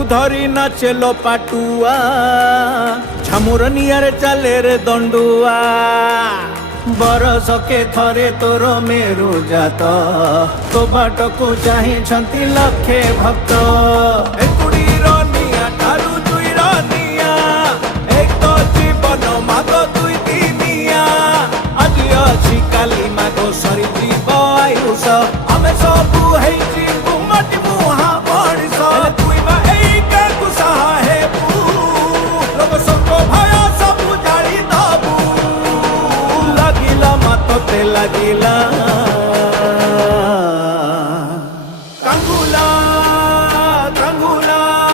को धरी नाचेलो पाटुआ छामुर नियारे चले रे दंडुआ बरसके थरे तोर मेरु जात तो बाट को चाहे लक्षे भक्त।